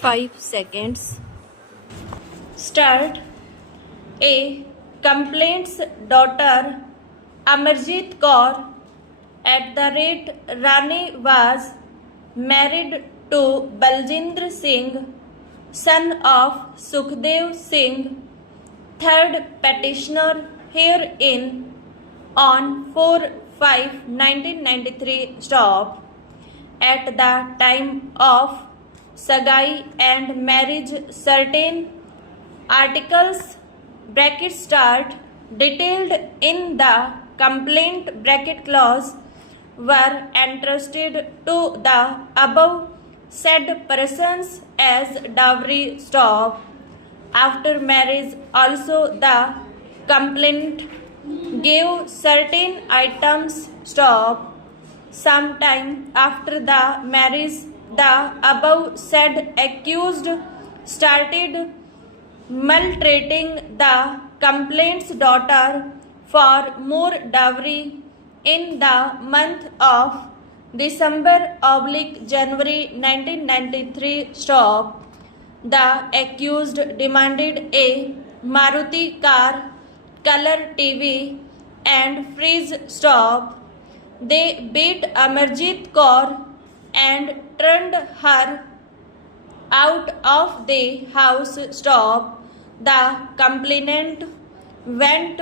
5 seconds. Start. A. Complaints daughter Amarjit Kaur @Rani was married to Baljendra Singh, son of Sukhdev Singh. Third petitioner herein on 4/5/1993 stop. At the time of Sagai and marriage, certain articles bracket start detailed in the complaint bracket clause were entrusted to the above said persons as dowry stop. After marriage also the complainant gave certain items stop. Sometime after the marriage, the above said accused started maltreating the complainant's daughter for more dowry in the month of December/January 1993 stop. The accused demanded a Maruti car, color TV and fridge stop. They beat Amarjit Kaur and turned her out of the house stop. The complainant went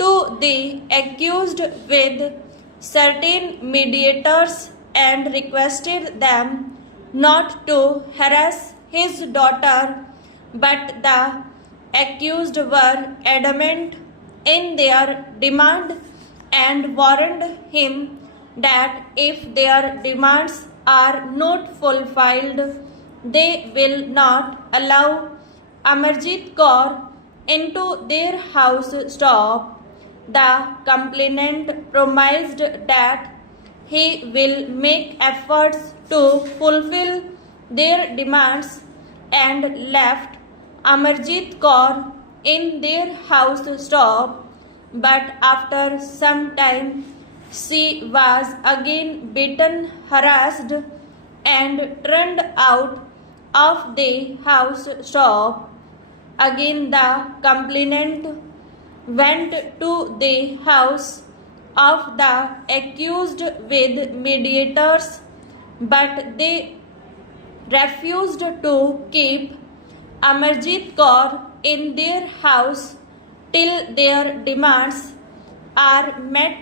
to the accused with certain mediators and requested them not to harass his daughter, but the accused were adamant in their demand and warned him that if their demands are not fulfilled, they will not allow Amarjit Kaur into their house stop. The complainant promised that he will make efforts to fulfill their demands and left Amarjit Kaur in their house stop. But after some time, she was again beaten, harassed, and turned out of the house stop. Again, the complainant went to the house of the accused with mediators, but they refused to keep Amarjit Kaur in their house till their demands are met,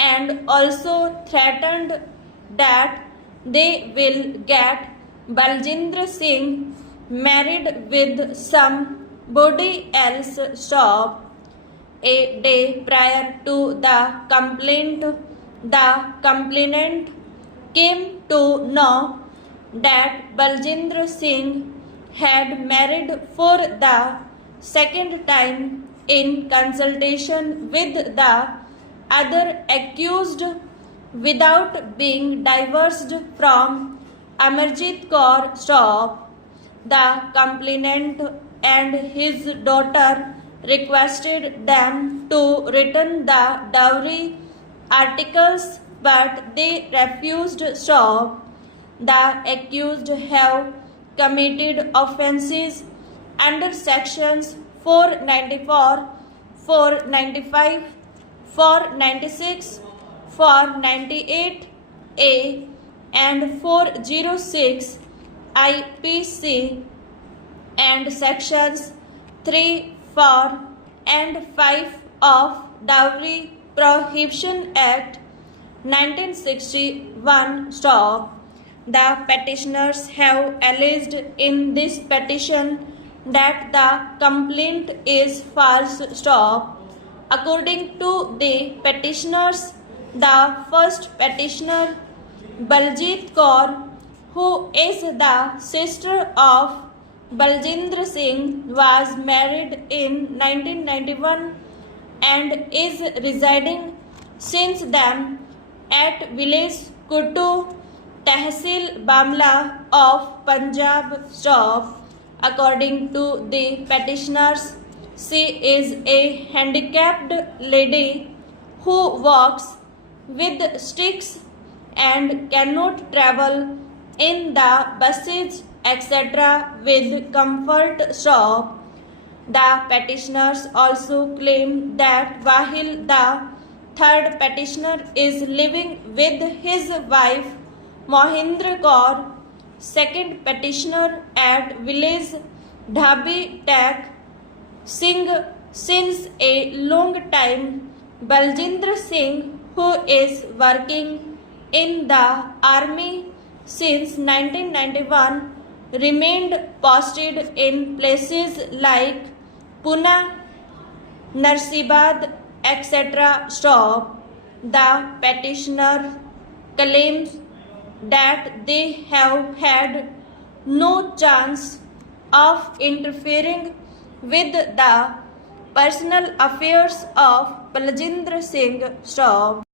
and also threatened that they will get Baljendra Singh married with somebody else stop. A day prior to the complainant came to know that Baljendra Singh had married for the second time in consultation with the other accused without being divorced from Amarjit Kaur stop. The complainant and his daughter requested them to return the dowry articles, but they refused stop. The accused have committed offences under sections 494, 495, 496, 498A and 406 IPC and sections 3, 4 and 5 of Dowry Prohibition Act 1961 stop. The petitioners have alleged in this petition that the complaint is false stop. According to the petitioners, the first petitioner, Baljit Kaur, who is the sister of Baljendra Singh, was married in 1991 and is residing since then at village Kuttu, Tehsil Bamla of Punjab stop. According to the petitioners, she is a handicapped lady who walks with sticks and cannot travel in the buses etc. with comfort stop. The petitioners also claim that while the third petitioner is living with his wife Mohindra Kaur, second petitioner at village Dhabi Tak Singh since a long time, Baljinder Singh, who is working in the army since 1991, remained posted in places like Pune, Narsibad, etc. Stop. The petitioner claims that they have had no chance of interfering with the personal affairs of Baljinder Singh. Stop.